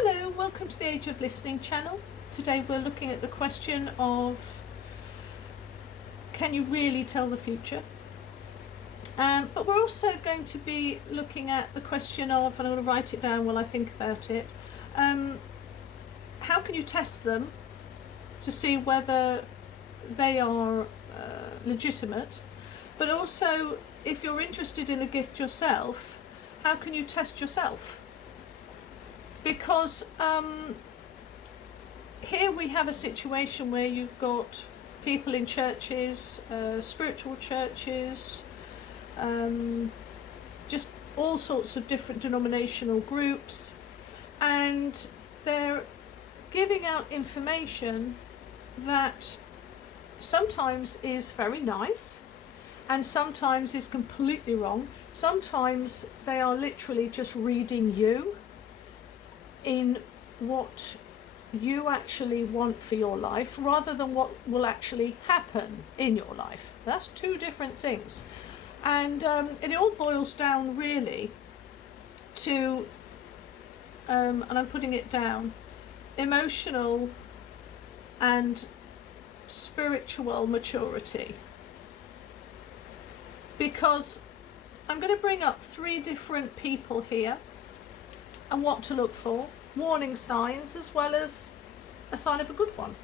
Hello, welcome to the Age of Listening channel. Today we're looking at the question of, can you really tell the future? But we're also going to be looking at the question of, and I'm going to write it down while I think about it, how can you test them to see whether they are legitimate? But also, if you're interested in the gift yourself, how can you test yourself? Because here we have a situation where you've got people in churches, spiritual churches, just all sorts of different denominational groups, and they're giving out information that sometimes is very nice and sometimes is completely wrong. Sometimes they are literally just reading you in what you actually want for your life rather than what will actually happen in your life. That's two different things. And it all boils down really to, and I'm putting it down, emotional and spiritual maturity. Because I'm going to bring up three different people here and what to look for, warning signs as well as a sign of a good one.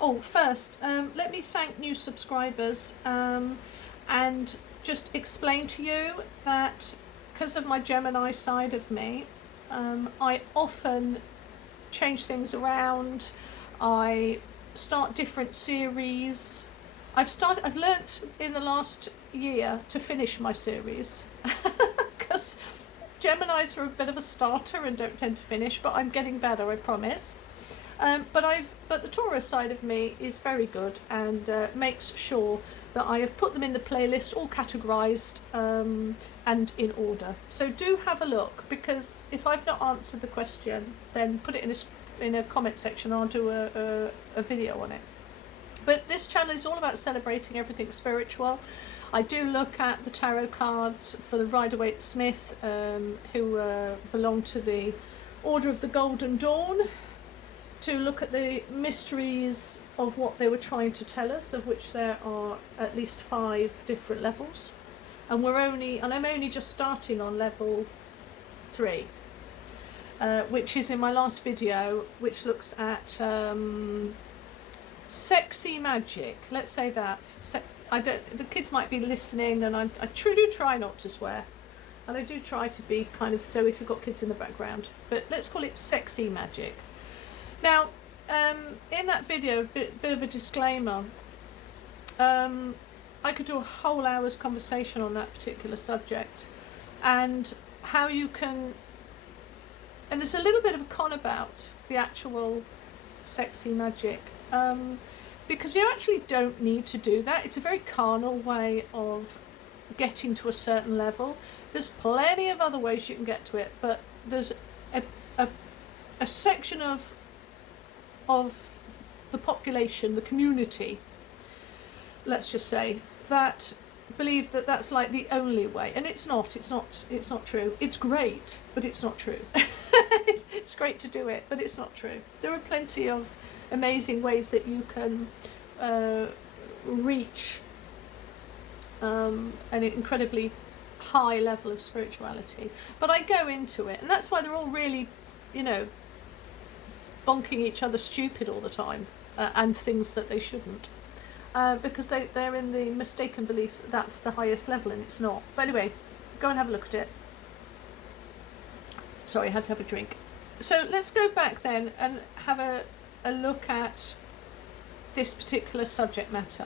Oh, first, let me thank new subscribers and just explain to you that because of my Gemini side of me, I often change things around. I start different series. I've learnt in the last year to finish my series because Geminis are a bit of a starter and don't tend to finish, but I'm getting better, I promise. But the Taurus side of me is very good and makes sure that I have put them in the playlist, all categorised and in order. So do have a look, because if I've not answered the question, then put it in a comment section. I'll do a video on it. But this channel is all about celebrating everything spiritual. I do look at the tarot cards for the Rider-Waite-Smith, who belong to the Order of the Golden Dawn, to look at the mysteries of what they were trying to tell us, of which there are at least 5 different levels. And I'm only just starting on level 3, which is in my last video, which looks at sexy magic. Let's say that. The kids might be listening, and I do try not to swear, and I do try to be kind of, so if you've got kids in the background, but let's call it sexy magic. Now, in that video, a bit of a disclaimer, I could do a whole hour's conversation on that particular subject, and how you can, and there's a little bit of a con about the actual sexy magic, because you actually don't need to do that. It's a very carnal way of getting to a certain level. There's plenty of other ways you can get to it, but there's a section of the population, the community, let's just say, that believe that that's like the only way, and it's not true. It's great, but it's not true. It's great to do it, but it's not true. There are plenty of amazing ways that you can reach an incredibly high level of spirituality. But I go into it, and that's why they're all really, bonking each other stupid all the time, and things that they shouldn't, because they're in the mistaken belief that that's the highest level, and it's not. But anyway, go and have a look at it. Sorry, I had to have a drink. So let's go back then and have a look at this particular subject matter.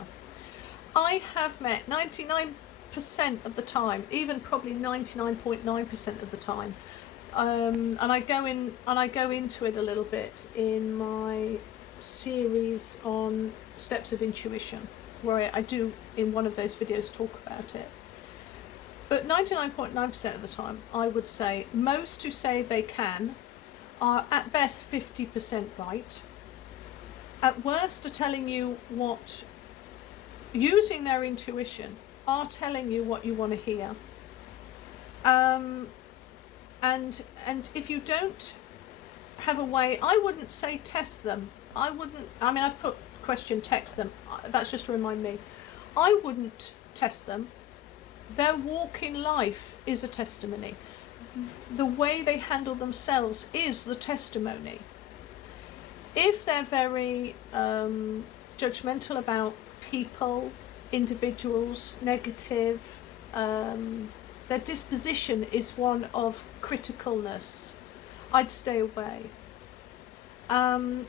I have met 99% of the time, even probably 99.9% of the time, and I go into it a little bit in my series on steps of intuition, where I do in one of those videos talk about it. But 99.9% of the time, I would say most who say they can are at best 50% right. At worst are telling you what, using their intuition, are telling you what you want to hear. And if you don't have a way. I wouldn't say test them. I wouldn't. I mean, I've put question text them. That's just to remind me. I wouldn't test them. Their walk in life is a testimony. The way they handle themselves is the testimony. If they're very judgmental about people, individuals, negative, their disposition is one of criticalness, I'd stay away.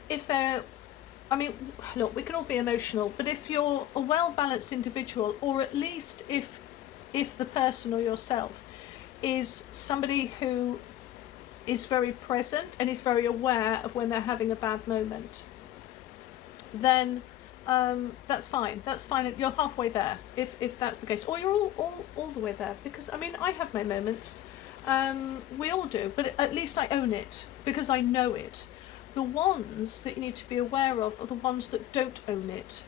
If they're, I mean, look, we can all be emotional, but if you're a well-balanced individual, or at least if the person or yourself is somebody who is very present and is very aware of when they're having a bad moment, then that's fine. That's fine. You're halfway there if that's the case, or you're all the way there. Because I mean, I have my moments. We all do, but at least I own it because I know it. The ones that you need to be aware of are the ones that don't own it,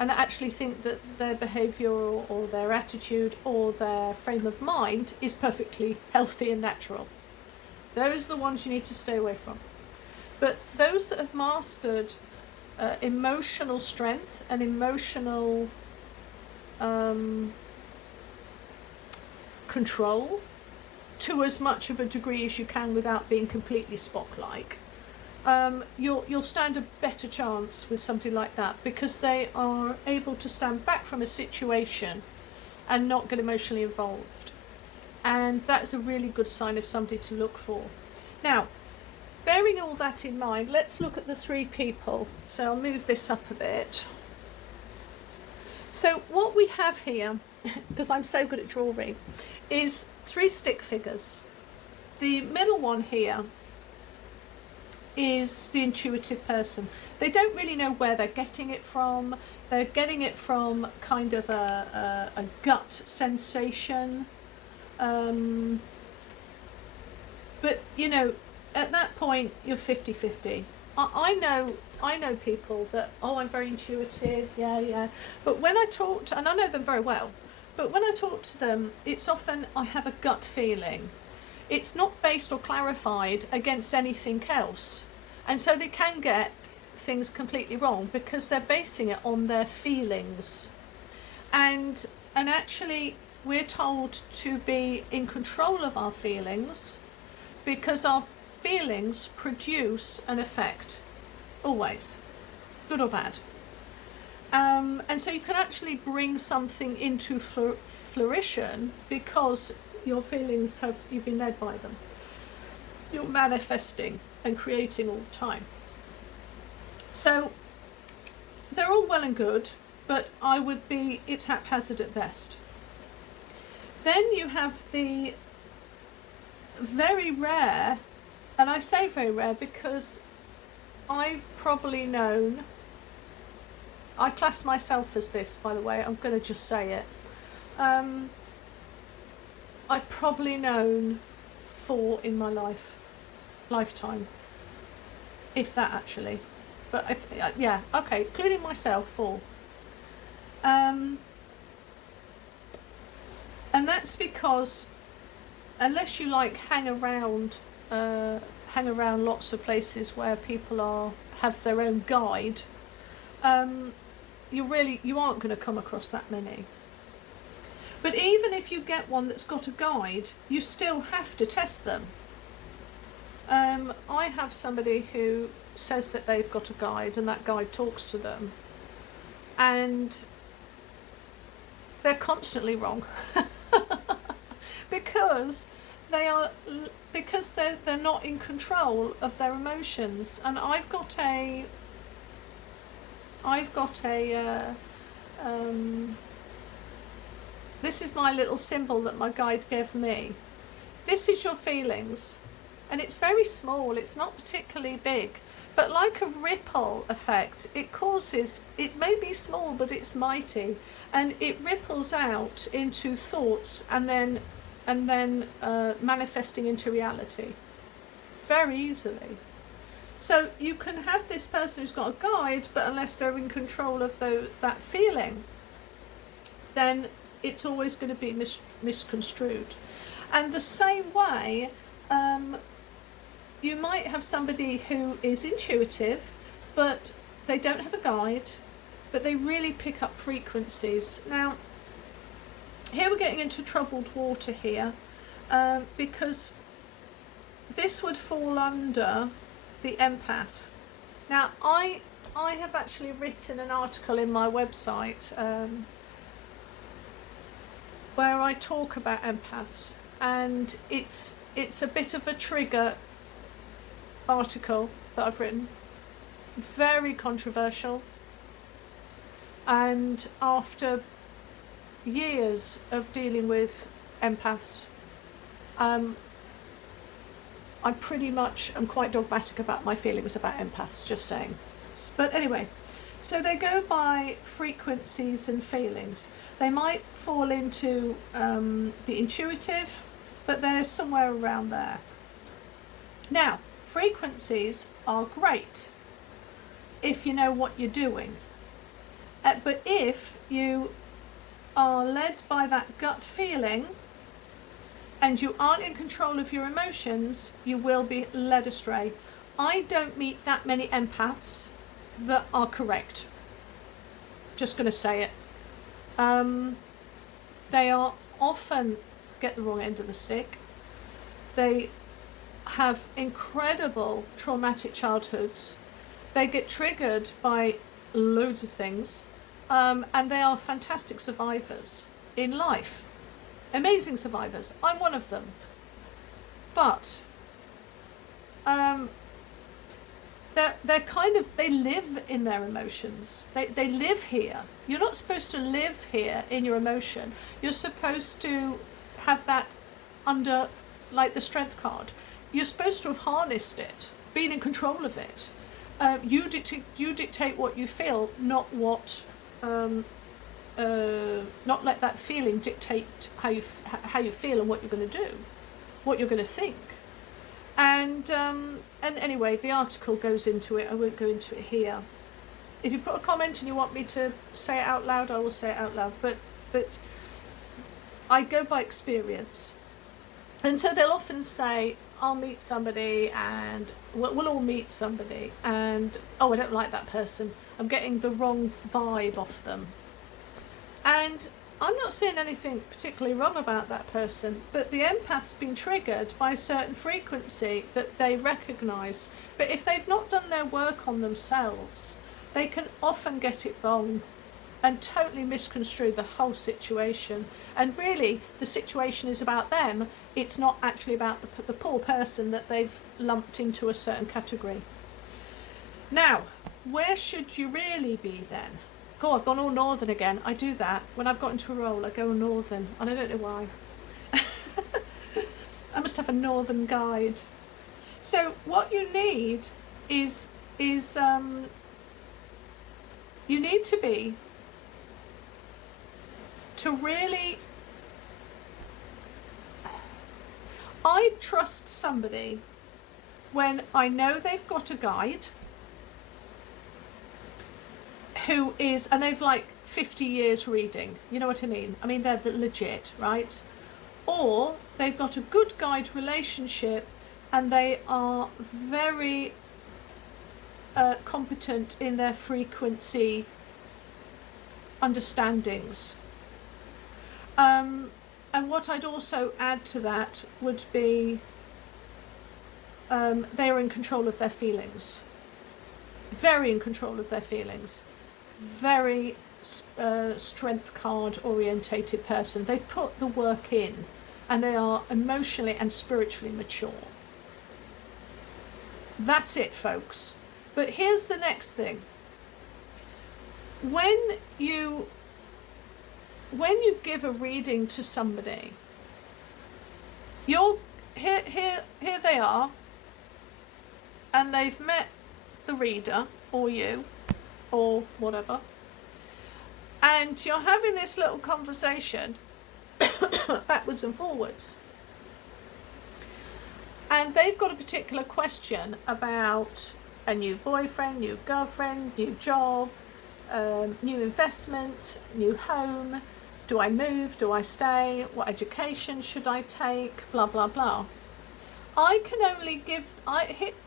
and actually think that their behaviour or their attitude or their frame of mind is perfectly healthy and natural. Those are the ones you need to stay away from. But those that have mastered emotional strength and emotional control to as much of a degree as you can without being completely Spock-like, you'll stand a better chance with something like that, because they are able to stand back from a situation and not get emotionally involved. And that's a really good sign of somebody to look for. Now, bearing all that in mind, let's look at the three people. So I'll move this up a bit. So what we have here, because I'm so good at drawing, is three stick figures. The middle one here is the intuitive person. They don't really know where they're getting it from. They're getting it from kind of a gut sensation. But you know, at that point you're 50-50. I know people that, oh, I'm very intuitive, yeah, but when I talk to, and I know them very well, but when I talk to them, it's often I have a gut feeling. It's not based or clarified against anything else, and so they can get things completely wrong because they're basing it on their feelings. And actually we're told to be in control of our feelings, because our feelings produce an effect, always, good or bad. And so you can actually bring something into fruition because your feelings you've been led by them. You're manifesting and creating all the time. So they're all well and good, but it's haphazard at best. Then you have the very rare, and I say very rare because I've probably known, I class myself as this, by the way, I'm going to just say it. I've probably known 4 in my lifetime, if that actually. But yeah, okay, including myself, 4. And that's because unless you like hang around lots of places where people have their own guide, you aren't going to come across that many. But even if you get one that's got a guide, you still have to test them. I have somebody who says that they've got a guide and that guide talks to them, and they're constantly wrong because they're not in control of their emotions. And I've got a this is my little symbol that my guide gave me. This is your feelings, and it's very small, it's not particularly big, but like a ripple effect, it may be small, but it's mighty, and it ripples out into thoughts and then manifesting into reality very easily. So you can have this person who's got a guide, but unless they're in control of that feeling, then it's always going to be misconstrued. And the same way, you might have somebody who is intuitive, but they don't have a guide, but they really pick up frequencies. Now, here we're getting into troubled water here, because this would fall under the empath. Now, I have actually written an article in my website where I talk about empaths, and it's a bit of a trigger article that I've written, very controversial, and after years of dealing with empaths, I pretty much am quite dogmatic about my feelings about empaths, just saying. But anyway, so they go by frequencies and feelings. They might fall into the intuitive, but they're somewhere around there. Now, frequencies are great if you know what you're doing. But if you are led by that gut feeling and you aren't in control of your emotions, you will be led astray. I don't meet that many empaths that are correct. Just going to say it. They are often get the wrong end of the stick. They have incredible traumatic childhoods. They get triggered by loads of things, and they are fantastic survivors in life. Amazing survivors. I'm one of them. But they're kind of, they live in their emotions. They live here. You're not supposed to live here in your emotion. You're supposed to have that under, like the strength card. You're supposed to have harnessed it, been in control of it. You dictate what you feel, not what, not let that feeling dictate how you feel and what you're going to do, what you're going to think. And anyway, the article goes into it. I won't go into it here. If you put a comment and you want me to say it out loud, I will say it out loud. But I go by experience. And so they'll often say, I'll meet somebody and we'll all meet somebody, and oh, I don't like that person. I'm getting the wrong vibe off them. And I'm not seeing anything particularly wrong about that person, but the empath's been triggered by a certain frequency that they recognise. But if they've not done their work on themselves, they can often get it wrong and totally misconstrue the whole situation. And really, the situation is about them. It's not actually about the poor person that they've lumped into a certain category. Now, where should you really be then? God, I've gone all northern again. I do that. When I've got into a role, I go northern, and I don't know why. I must have a northern guide. So what you need is you need to be, to really, I trust somebody when I know they've got a guide who is, and they've like 50 years reading, you know what I mean? I mean, they're legit, right? Or they've got a good guide relationship and they are very competent in their frequency understandings. And what I'd also add to that would be they are in control of their feelings. Very in control of their feelings. Very strength card orientated person. They put the work in and they are emotionally and spiritually mature. That's it, folks. But here's the next thing. When you give a reading to somebody, here they are, and they've met the reader or you or whatever, and you're having this little conversation backwards and forwards, and they've got a particular question about a new boyfriend, new girlfriend, new job, new investment, new home. Do I move? Do I stay? What education should I take? Blah, blah, blah. I can only give,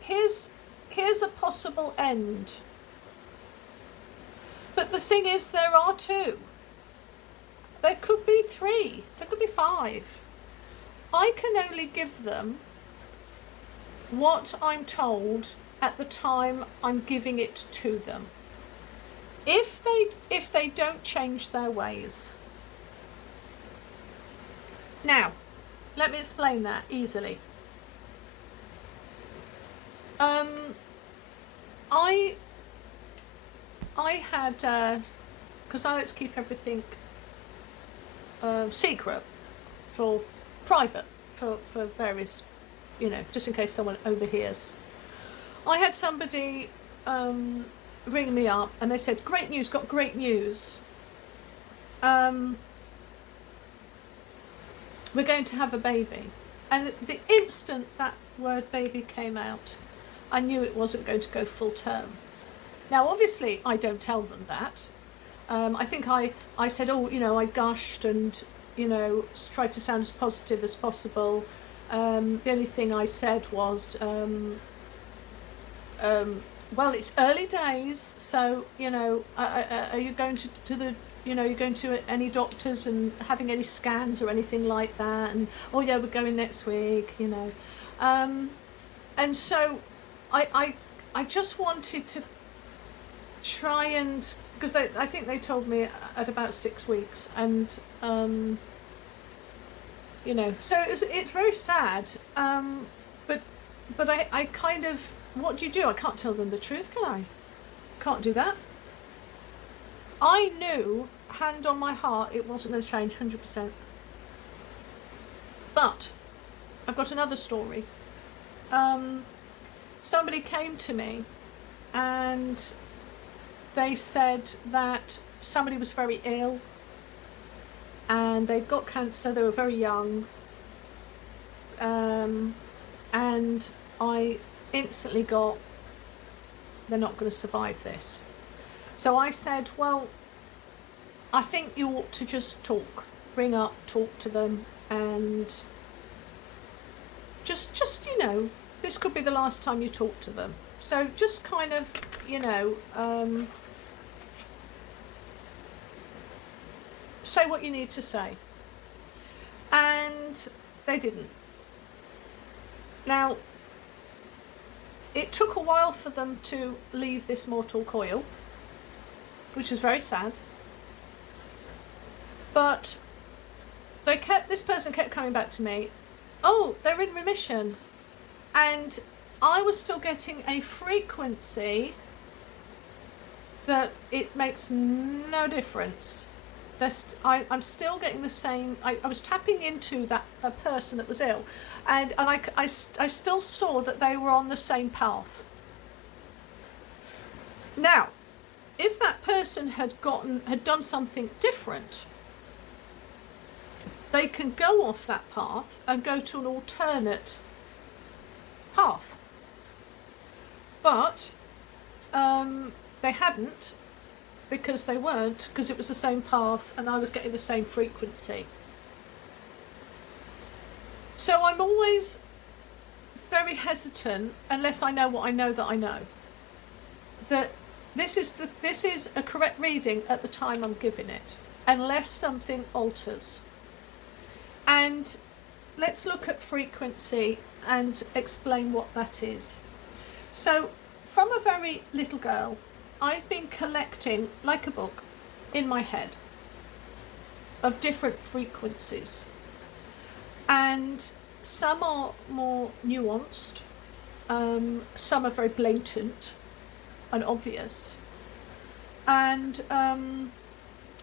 here's a possible end. But the thing is, there are 2. There could be 3. There could be 5. I can only give them what I'm told at the time I'm giving it to them. If they don't change their ways. Now, let me explain that easily. I had, because I like to keep everything secret, for private, for various, just in case someone overhears. I had somebody ring me up and they said, great news, got great news. We're going to have a baby. And the instant that word baby came out, I knew it wasn't going to go full term. Now, obviously, I don't tell them that. I think I said, I gushed and, tried to sound as positive as possible. The only thing I said was, well, it's early days, so, are you going to the, you're going to any doctors and having any scans or anything like that? And, oh, yeah, we're going next week, And so I just wanted to try and, because I think they told me at about 6 weeks, and so it's very sad, but I kind of, what do you do? I can't tell them the truth, can I? Can't do that. I knew, hand on my heart, it wasn't going to change 100%. But I've got another story. Somebody came to me and they said that somebody was very ill and they'd got cancer, they were very young, and I instantly got, they're not going to survive this. So I said, well, I think you ought to just talk, ring up, talk to them, and just this could be the last time you talk to them. So just kind of, say what you need to say. And they didn't. Now, it took a while for them to leave this mortal coil, which was very sad. But this person kept coming back to me, oh, they're in remission. And I was still getting a frequency that it makes no difference. I'm still getting the same, I was tapping into that person that was ill, and I still saw that they were on the same path. Now, if that person had done something different, they can go off that path and go to an alternate path. But they hadn't, because they weren't, because it was the same path and I was getting the same frequency. So I'm always very hesitant, unless I know what I know that I know, that this is a correct reading at the time I'm giving it, unless something alters. And let's look at frequency and explain what that is. So from a very little girl, I've been collecting, like a book, in my head of different frequencies. And some are more nuanced, some are very blatant and obvious. And,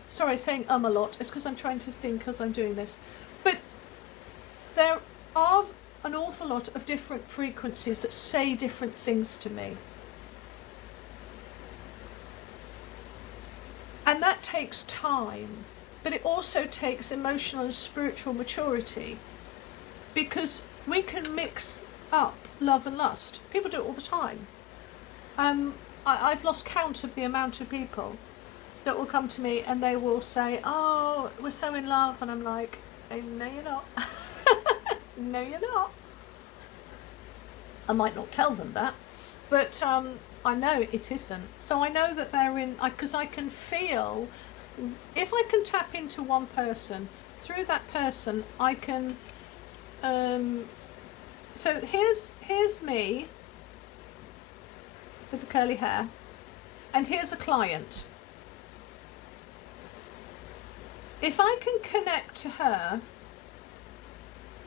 sorry, saying a lot, it's because I'm trying to think as I'm doing this. But there are an awful lot of different frequencies that say different things to me. And that takes time, but it also takes emotional and spiritual maturity, because we can mix up love and lust. People do it all the time. I've lost count of the amount of people that will come to me and they will say, oh, we're so in love, and I'm like, no you're not. No you're not. I might not tell them that, but I know it isn't. So I know that they're in, because I can feel, if I can tap into one person, through that person I can, so here's me with the curly hair, and here's a client. If I can connect to her,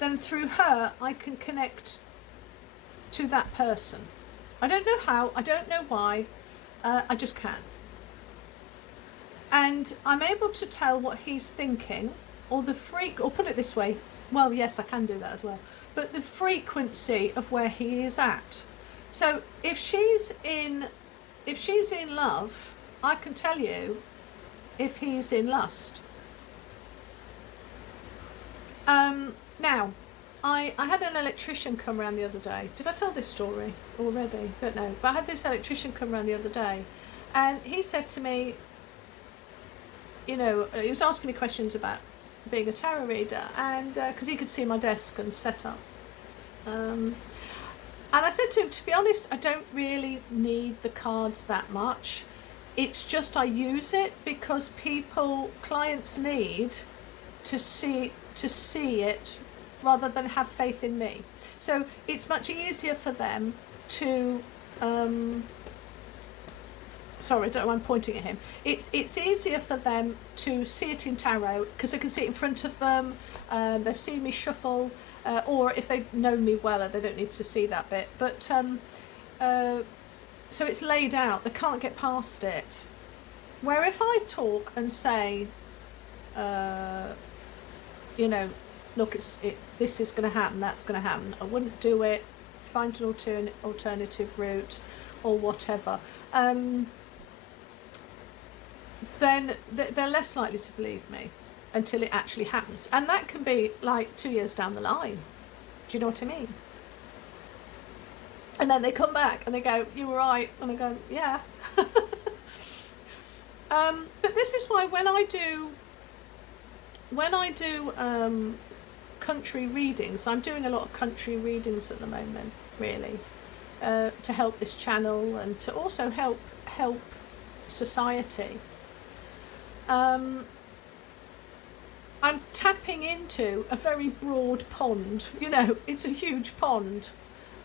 then through her I can connect to that person. I don't know how, I don't know why, I just can. And I'm able to tell what he's thinking, or or put it this way, well, yes, I can do that as well, but the frequency of where he is at. So if she's in love, I can tell you if he's in lust. Now, I had an electrician come around the other day. Did I tell this story already? Don't know. But I had this electrician come around the other day, and he said to me, he was asking me questions about being a tarot reader, and because he could see my desk and setup. And I said to him, to be honest, I don't really need the cards that much. It's just I use it because clients need to see it rather than have faith in me. So it's much easier for them to sorry, I don't know why I'm pointing at him. It's easier for them to see it in tarot because they can see it in front of them. They've seen me shuffle, or if they've known me well, they don't need to see that bit. But so it's laid out. They can't get past it. Where if I talk and say, look, this is going to happen, that's going to happen, I wouldn't do it, find an alternative route or whatever, then they're less likely to believe me until it actually happens. And that can be like 2 years down the line. Do you know what I mean? And then they come back and they go, you were right. And I go, yeah. But this is why when I do country readings, I'm doing a lot of country readings at the moment, really, to help this channel and to also help society. I'm tapping into a very broad pond. It's a huge pond,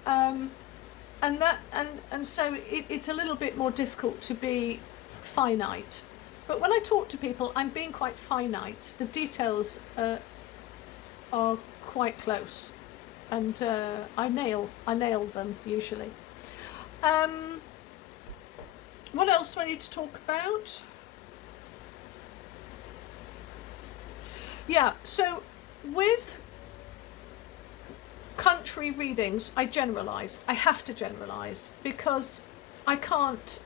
and so it's a little bit more difficult to be finite. But when I talk to people, I'm being quite finite. The details are quite close, and I nail them usually. What else do I need to talk about? Yeah, so with country readings, I generalise. I have to generalise because I can't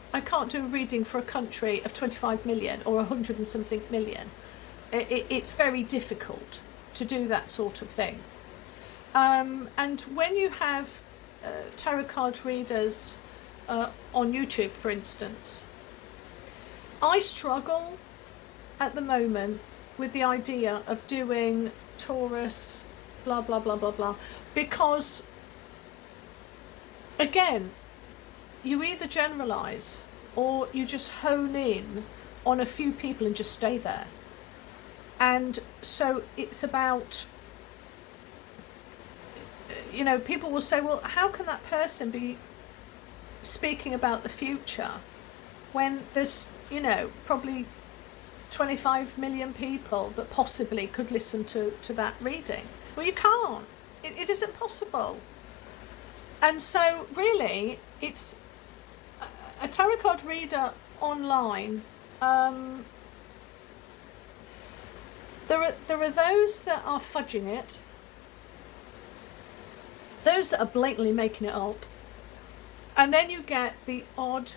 do a reading for a country of 25 million or 100 and something million. It's very difficult to do that sort of thing. And when you have tarot card readers on YouTube, for instance, I struggle at the moment with the idea of doing Taurus, blah, blah, blah, blah, blah, because, again, you either generalise or you just hone in on a few people and just stay there. And so it's about, people will say, well, how can that person be speaking about the future when there's, probably 25 million people that possibly could listen to that reading? Well, you can't. It isn't possible. And so really, it's a tarot card reader online. There are those that are fudging it, those that are blatantly making it up, and then you get the odd,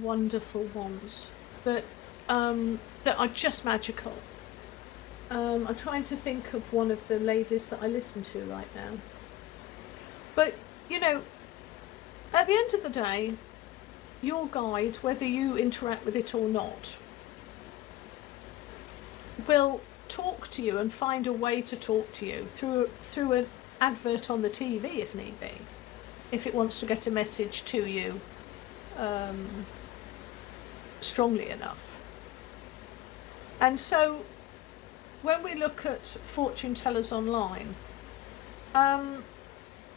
wonderful ones that are just magical. I'm trying to think of one of the ladies that I listen to right now. But, at the end of the day, your guide, whether you interact with it or not, will talk to you and find a way to talk to you through an advert on the TV if need be. if it wants to get a message to you strongly enough. And so when we look at fortune tellers online,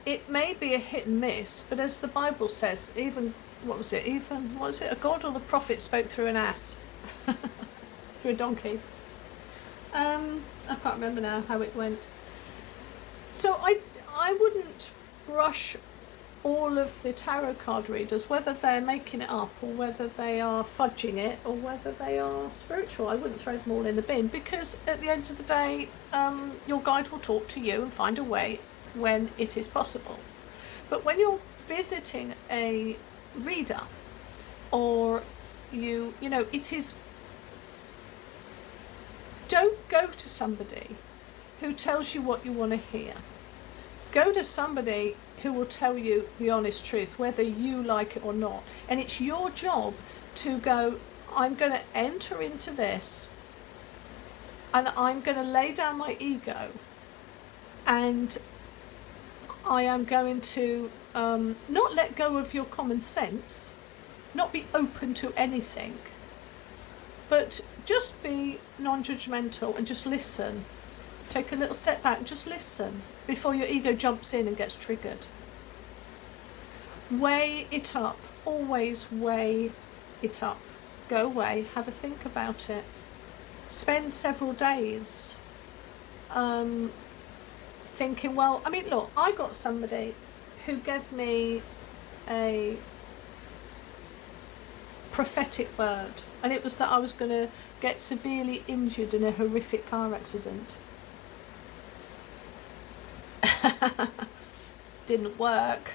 it may be a hit and miss, but as the Bible says, even a god or the prophet spoke through an ass? Through a donkey. I can't remember now how it went. So I wouldn't brush all of the tarot card readers, whether they're making it up or whether they are fudging it or whether they are spiritual. I wouldn't throw them all in the bin, because at the end of the day, your guide will talk to you and find a way when it is possible. But when you're visiting a reader, or you know, it is, don't go to somebody who tells you what you want to hear. Go to somebody who will tell you the honest truth, whether you like it or not. And it's your job to go, I'm going to enter into this and I'm going to lay down my ego, and I am going to not let go of your common sense, not be open to anything, but just be non-judgmental and just listen. Take a little step back and just listen before your ego jumps in and gets triggered. Weigh it up. Always weigh it up. Go away, have a think about it. Spend several days thinking, well, I mean, look, I got somebody who gave me a prophetic word, and it was that I was going to get severely injured in a horrific car accident. Didn't work.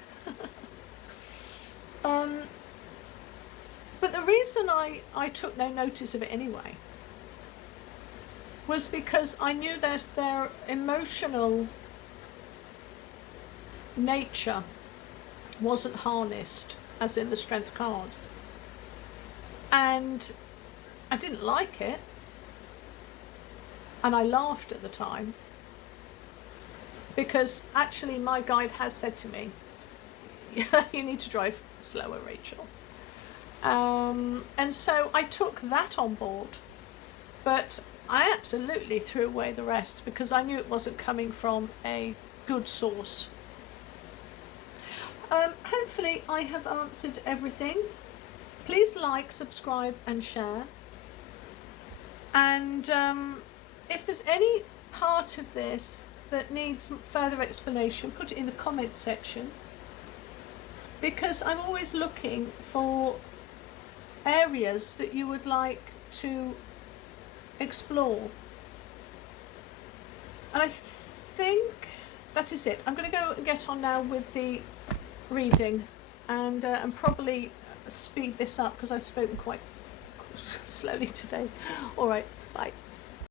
But the reason I took no notice of it anyway was because I knew their emotional nature wasn't harnessed, as in the strength card. And I didn't like it, and I laughed at the time, because actually my guide has said to me, you need to drive slower, Rachel. And so I took that on board, but I absolutely threw away the rest because I knew it wasn't coming from a good source. Hopefully I have answered everything. Please like, subscribe and share. And if there's any part of this that needs further explanation, put it in the comment section, because I'm always looking for areas that you would like to explore. And I think that is it. I'm going to go and get on now with the reading, and probably speed this up because I've spoken quite slowly today. All right, bye.